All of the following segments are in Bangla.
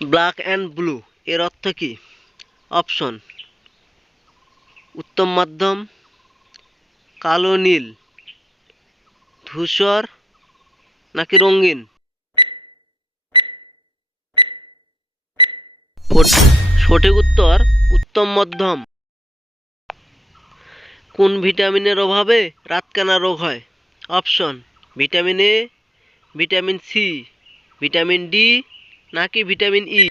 ব্ল্যাক অ্যান্ড ব্লু, এর অর্থ কি? অপশন, উত্তম মাধ্যম, কালো নীল, ধূসর নাকি রঙিন? সঠিক উত্তর, উত্তম মধ্যম। কোন ভিটামিনের অভাবে রাতকানা রোগ হয়? Option, vitamin A, vitamin C, vitamin D নাকি ভিটামিন ই?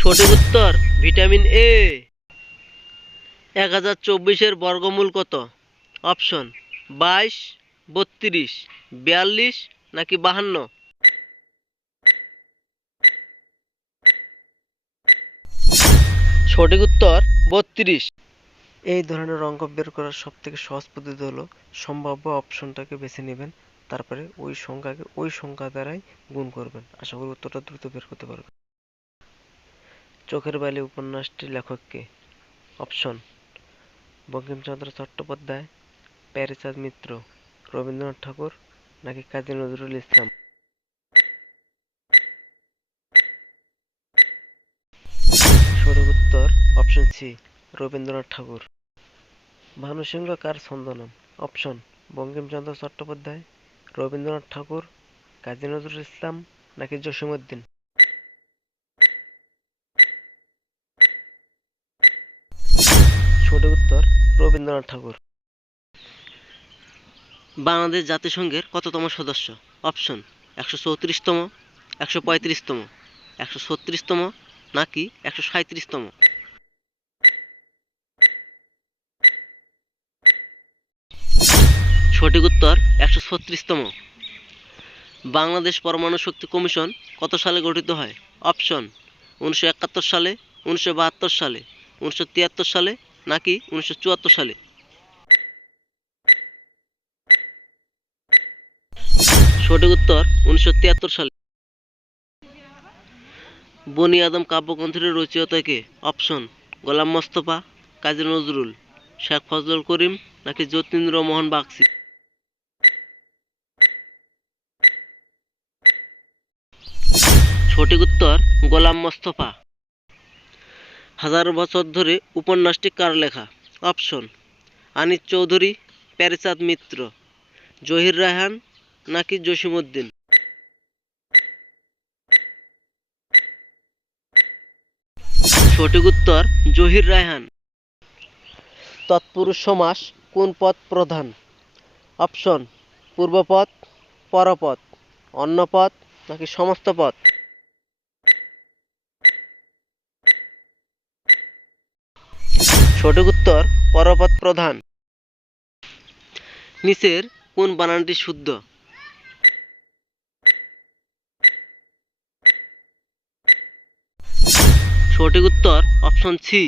সঠিক উত্তর, ভিটামিন এ। এক হাজার চব্বিশের বর্গমূল কত? অপশন, বাইশ, বত্রিশ, বিয়াল্লিশ নাকি বাহান্ন? সঠিক উত্তর, বত্রিশ। এই ধরনের অঙ্ক বের করার সব থেকে সহজ পদ্ধতি হলো, সম্ভাব্য অপশনটাকে বেছে নেবেন। তারপরে ওই সংখ্যাকে ওই সংখ্যা দ্বারাই গুণ করবেন। আশা করি উত্তরটা দ্রুত বের করতে পারবেন। চোখের বালি উপন্যাসটির লেখককে অপশন, বঙ্কিমচন্দ্র চট্টোপাধ্যায়, প্যারিচাঁদ মিত্র, রবীন্দ্রনাথ ঠাকুর নাকি কাজী নজরুল ইসলাম? সঠিক উত্তর অপশন সি, রবীন্দ্রনাথ ঠাকুর। ভানুসিংহ কার ছন্দনাম? অপশন, বঙ্কিমচন্দ্র চট্টোপাধ্যায় রবীন্দ্রনাথ ঠাকুর, কাজী নজরুল ইসলাম নাকি জসীমউদ্দিন? উত্তর, রবীন্দ্রনাথ ঠাকুর। বাংলাদেশ জাতিসংঘের কততম সদস্য? অপশন, একশো চৌত্রিশতম, একশো পঁয়ত্রিশতম, একশো ছত্রিশতম নাকি একশো সাঁত্রিশতম সঠিক উত্তর একশো ছত্রিশতম। বাংলাদেশ পরমাণু শক্তি কমিশন কত সালে গঠিত হয়? অপশন, উনিশশো একাত্তর সালে, উনিশশো বাহাত্তর সালে, উনিশশো তিয়াত্তর সালে নাকি উনিশশো চুয়াত্তর সালে? সঠিক উত্তর উনিশশো তিয়াত্তর সালে। বনি আদম কাব্যগ্রন্থের রচয়িতা কে? অপশন, গোলাম মোস্তফা, কাজী নজরুল, শেখ ফজলুল করিম নাকি যতীন্দ্র মোহন বাগচি? সঠিক উত্তর গোলাম মোস্তফা। হাজার বছর ধরে উপন্যাসটি কার লেখা অপশন, আনিস চৌধুরী প্যারিচাঁদ মিত্র। জহির রায়হান নাকি জসিমউদ্দিন? সঠিক উত্তর জহির রায়হান। তৎপুরুষ সমাস কোন পদ প্রধান? অপশন, পূর্বপদ, পরপদ অন্যপদ নাকি সমস্ত পদ সঠিক উত্তর পরপথ প্রধান। নিচের কোন বানানটি শুদ্ধ? সঠিক উত্তর অপশন সি।